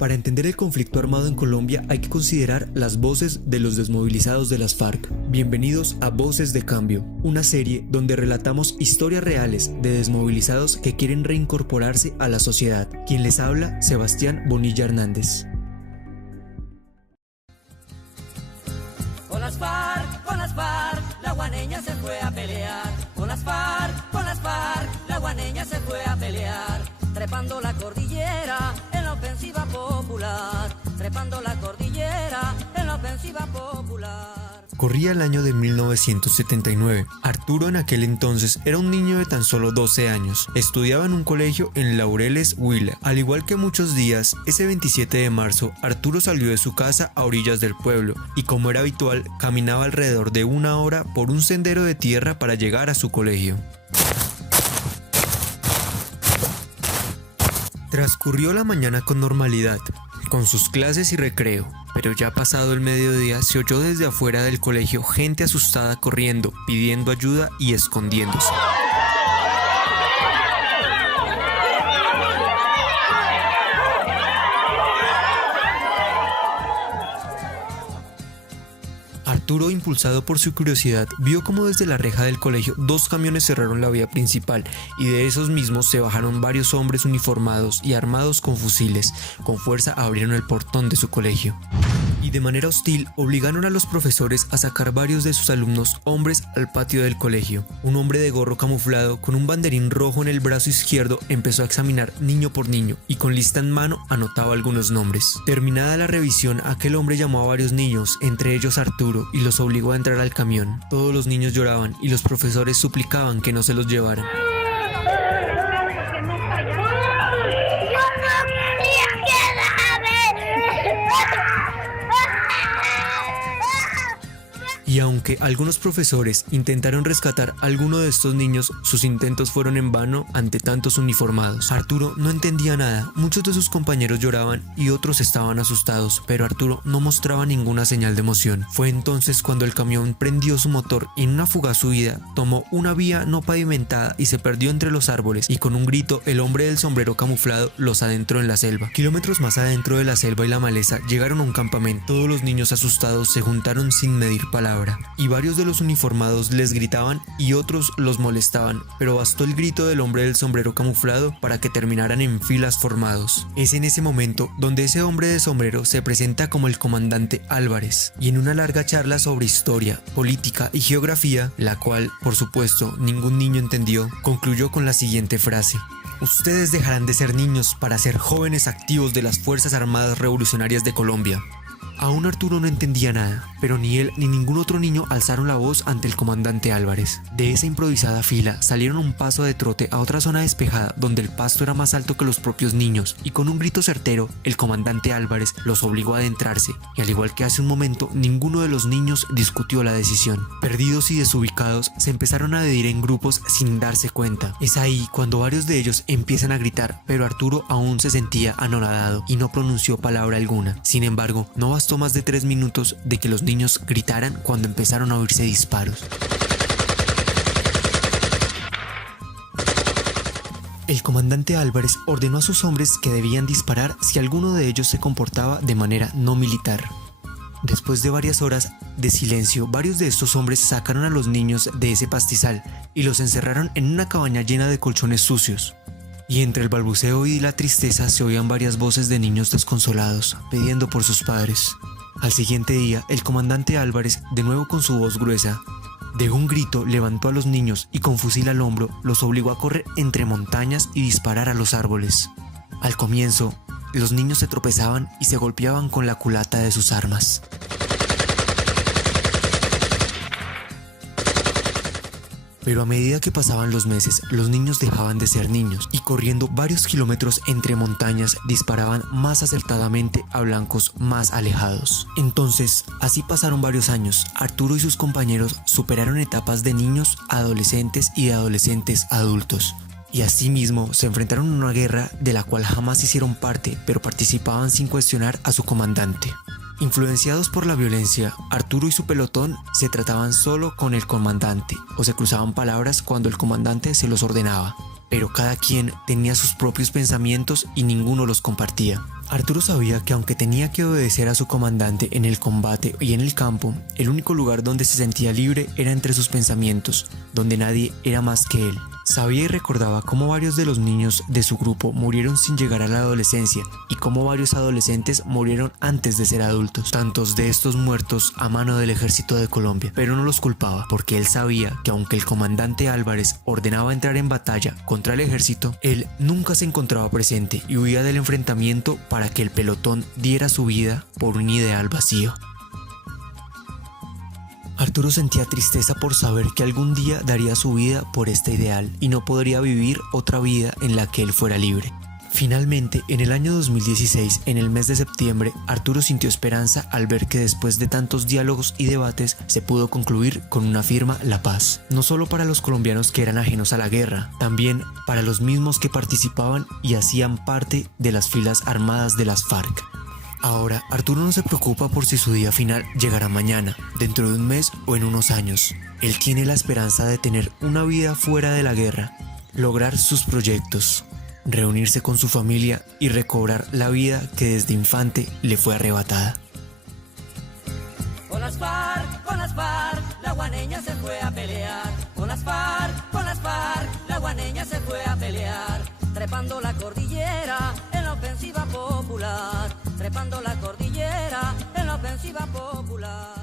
Para entender el conflicto armado en Colombia hay que considerar las voces de los desmovilizados de las FARC. Bienvenidos a Voces de Cambio, una serie donde relatamos historias reales de desmovilizados que quieren reincorporarse a la sociedad. Quien les habla, Sebastián Bonilla Hernández. Con las FARC, la guaneña se fue a pelear. Con las FARC, la guaneña se fue a pelear. Trepando la cordillera en la ofensiva popular. Trepando la cordillera en la ofensiva popular. Corría el año de 1979. Arturo en aquel entonces era un niño de tan solo 12 años. Estudiaba en un colegio en Laureles, Huila. Al igual que muchos días, ese 27 de marzo, Arturo salió de su casa a orillas del pueblo y, como era habitual, caminaba alrededor de una hora por un sendero de tierra para llegar a su colegio. Transcurrió la mañana con normalidad, con sus clases y recreo, pero ya pasado el mediodía se oyó desde afuera del colegio gente asustada corriendo, pidiendo ayuda y escondiéndose. Arturo, impulsado por su curiosidad, vio como desde la reja del colegio 2 camiones cerraron la vía principal y de esos mismos se bajaron varios hombres uniformados y armados con fusiles. Con fuerza abrieron el portón de su colegio y de manera hostil obligaron a los profesores a sacar varios de sus alumnos hombres al patio del colegio. Un hombre de gorro camuflado con un banderín rojo en el brazo izquierdo empezó a examinar niño por niño y con lista en mano anotaba algunos nombres. Terminada la revisión, aquel hombre llamó a varios niños, entre ellos Arturo, y los obligó a entrar al camión. Todos los niños lloraban y los profesores suplicaban que no se los llevaran. Y aunque algunos profesores intentaron rescatar a alguno de estos niños, sus intentos fueron en vano ante tantos uniformados. Arturo no entendía nada, muchos de sus compañeros lloraban y otros estaban asustados, pero Arturo no mostraba ninguna señal de emoción. Fue entonces cuando el camión prendió su motor y en una fugaz huida tomó una vía no pavimentada y se perdió entre los árboles, y con un grito el hombre del sombrero camuflado los adentró en la selva. Kilómetros más adentro de la selva y la maleza llegaron a un campamento. Todos los niños asustados se juntaron sin medir palabra. Y varios de los uniformados les gritaban y otros los molestaban, pero bastó el grito del hombre del sombrero camuflado para que terminaran en filas formados. Es en ese momento donde ese hombre de sombrero se presenta como el comandante Álvarez, y en una larga charla sobre historia, política y geografía, la cual, por supuesto, ningún niño entendió, concluyó con la siguiente frase: ustedes dejarán de ser niños para ser jóvenes activos de las Fuerzas Armadas Revolucionarias de Colombia. Aún Arturo no entendía nada, pero ni él ni ningún otro niño alzaron la voz ante el comandante Álvarez. De esa improvisada fila salieron a un paso de trote a otra zona despejada donde el pasto era más alto que los propios niños, y con un grito certero, el comandante Álvarez los obligó a adentrarse, y al igual que hace un momento, ninguno de los niños discutió la decisión. Perdidos y desubicados, se empezaron a dividir en grupos sin darse cuenta. Es ahí cuando varios de ellos empiezan a gritar, pero Arturo aún se sentía anonadado y no pronunció palabra alguna. Sin embargo, no bastó más de 3 minutos de que los niños gritaran cuando empezaron a oírse disparos. El comandante Álvarez ordenó a sus hombres que debían disparar si alguno de ellos se comportaba de manera no militar. Después de varias horas de silencio, varios de estos hombres sacaron a los niños de ese pastizal y los encerraron en una cabaña llena de colchones sucios. Y entre el balbuceo y la tristeza se oían varias voces de niños desconsolados, pidiendo por sus padres. Al siguiente día, el comandante Álvarez, de nuevo con su voz gruesa, de un grito levantó a los niños y con fusil al hombro los obligó a correr entre montañas y disparar a los árboles. Al comienzo, los niños se tropezaban y se golpeaban con la culata de sus armas. Pero a medida que pasaban los meses, los niños dejaban de ser niños y corriendo varios kilómetros entre montañas disparaban más acertadamente a blancos más alejados. Entonces, así pasaron varios años. Arturo y sus compañeros superaron etapas de niños a adolescentes y de adolescentes a adultos. Y asimismo se enfrentaron a una guerra de la cual jamás hicieron parte, pero participaban sin cuestionar a su comandante. Influenciados por la violencia, Arturo y su pelotón se trataban solo con el comandante o se cruzaban palabras cuando el comandante se los ordenaba. pero cada quien tenía sus propios pensamientos y ninguno los compartía. Arturo sabía que aunque tenía que obedecer a su comandante en el combate y en el campo, el único lugar donde se sentía libre era entre sus pensamientos, donde nadie era más que él. Sabía y recordaba cómo varios de los niños de su grupo murieron sin llegar a la adolescencia y cómo varios adolescentes murieron antes de ser adultos, tantos de estos muertos a mano del ejército de Colombia, pero no los culpaba porque él sabía que aunque el comandante Álvarez ordenaba entrar en batalla contra el ejército, él nunca se encontraba presente y huía del enfrentamiento para que el pelotón diera su vida por un ideal vacío. Arturo sentía tristeza por saber que algún día daría su vida por este ideal y no podría vivir otra vida en la que él fuera libre. Finalmente, en el año 2016, en el mes de septiembre, Arturo sintió esperanza al ver que después de tantos diálogos y debates se pudo concluir con una firma la paz. No solo para los colombianos que eran ajenos a la guerra, también para los mismos que participaban y hacían parte de las filas armadas de las FARC. Ahora, Arturo no se preocupa por si su día final llegará mañana, dentro de un mes o en unos años. Él tiene la esperanza de tener una vida fuera de la guerra, lograr sus proyectos, reunirse con su familia y recobrar la vida que desde infante le fue arrebatada. Con las FARC, la guaneña se fue a pelear. Con las FARC, la guaneña se fue a pelear. Trepando la cordillera en la ofensiva popular. Trepando la cordillera en la ofensiva popular.